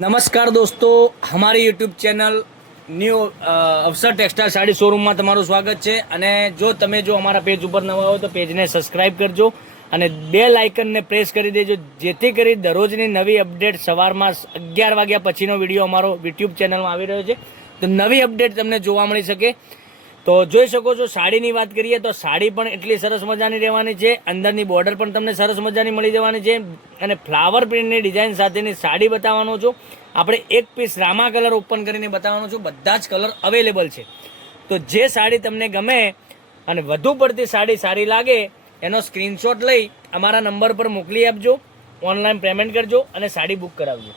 नमस्कार दोस्तों, हमारी यूट्यूब चैनल न्यू અવસર ટેક્સટાઇલ સાડી શોરૂમમાં તમારું સ્વાગત છે। અને જો તમે અમારા પેજ ઉપર નવા હો તો પેજને સબસ્ક્રાઇબ કરજો અને બેલ આઇકનને પ્રેસ કરી દેજો, જેથી કરી દરરોજની નવી અપડેટ સવારમાં 11 વાગ્યા પછીનો વિડીયો અમારો યુટ્યુબ ચેનલમાં આવી રહ્યો છે, તો નવી અપડેટ તમને જોવા મળી શકે। તો જોઈ શકો છો, સાડીની વાત કરીએ તો સાડી પણ એટલી સરસ મજાની રહેવાની છે, અંદરની બોર્ડર પણ તમને સરસ મજાની મળી જવાની છે અને ફ્લાવર પ્રિન્ટની ડિઝાઇન સાથેની સાડી બતાવવાનો છું। આપણે એક પીસ રામા કલર ઓપન કરીને બતાવવાનો છું, બધા જ કલર અવેલેબલ છે। તો જે સાડી તમને ગમે અને વધુ પડતી સાડી સારી લાગે એનો સ્ક્રીનશોટ લઈ અમારા નંબર પર મોકલી આપજો, ઓનલાઈન પેમેન્ટ કરજો અને સાડી બુક કરાવજો।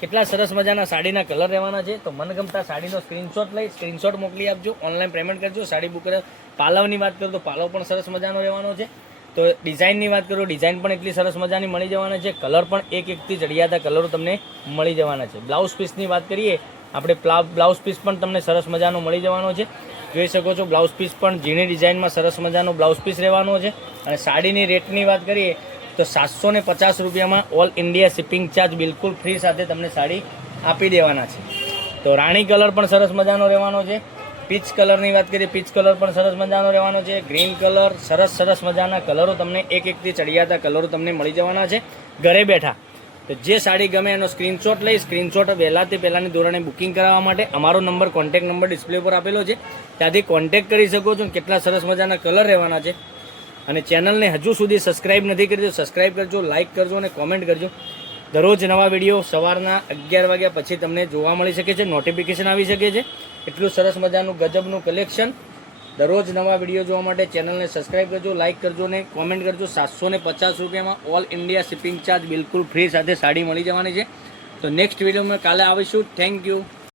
કેટલા સરસ મજાના સાડીના કલર રહેવાના છે, તો મનગમતા સાડીનો સ્ક્રીનશોટ મોકલી આપજો, ઓનલાઈન પેમેન્ટ કરજો, સાડી બુક કરાવ। પાલવની વાત કરું તો પાલવ પણ સરસ મજાનો રહેવાનો છે। તો ડિઝાઇનની વાત કરું, ડિઝાઇન પણ એટલી સરસ મજાની મળી જવાના છે, કલર પણ એકથી ચડિયાતા કલરો તમને મળી જવાના છે। બ્લાઉઝ પીસની વાત કરીએ આપણે, બ્લાઉઝ પીસ પણ તમને સરસ મજાનો મળી જવાનો છે। જોઈ શકો છો, બ્લાઉઝ પીસ પણ ઝીણી ડિઝાઇનમાં સરસ મજાનો બ્લાઉઝ પીસ રહેવાનો છે। અને સાડીની રેટની વાત કરીએ તો 750 રૂપિયામાં ઓલ ઇન્ડિયા શિપિંગ ચાર્જ બિલકુલ ફ્રી સાથે તમને સાડી આપી દેવાના છે। તો રાણી કલર પણ સરસ મજાનો રહેવાનો છે। પીચ કલરની વાત કરીએ, પીચ કલર પણ સરસ મજાનો રહેવાનો છે। ગ્રીન કલર, સરસ મજાના કલરો તમને એકથી ચડિયાતા કલરો તમને મળી જવાના છે ઘરે બેઠા। તો જે સાડી ગમે એનો સ્ક્રીનશોટ લઈ, સ્ક્રીનશોટ પહેલાંની ધોરણે બુકિંગ કરાવવા માટે અમારો નંબર, કોન્ટેક્ટ નંબર ડિસ્પ્લે પર આપેલો છે, ત્યાંથી કોન્ટેક્ટ કરી શકો છો। કેટલા સરસ મજાના કલર રહેવાના છે। અને ચેનલને હજુ સુધી સબસ્ક્રાઇબ નથી કરી તો સબસ્ક્રાઇબ કરજો, લાઇક કરજો અને કોમેન્ટ કરજો। દરરોજ નવા વિડીયો સવારના 11 વાગ્યા પછી તમને જોવા મળી શકે છે, નોટિફિકેશન આવી શકે છે। એટલું સરસ મજાનું ગજબનું કલેક્શન। દરરોજ નવા વિડીયો જોવા માટે ચેનલને સબસ્ક્રાઇબ કરજો, લાઇક કરજો અને કોમેન્ટ કરજો। 750 રૂપિયામાં ઓલ ઇન્ડિયા શિપિંગ ચાર્જ બિલકુલ ફ્રી સાથે સાડી મળી જવાની છે। તો નેક્સ્ટ વિડીયોમાં કાલે આવીશું। Thank you.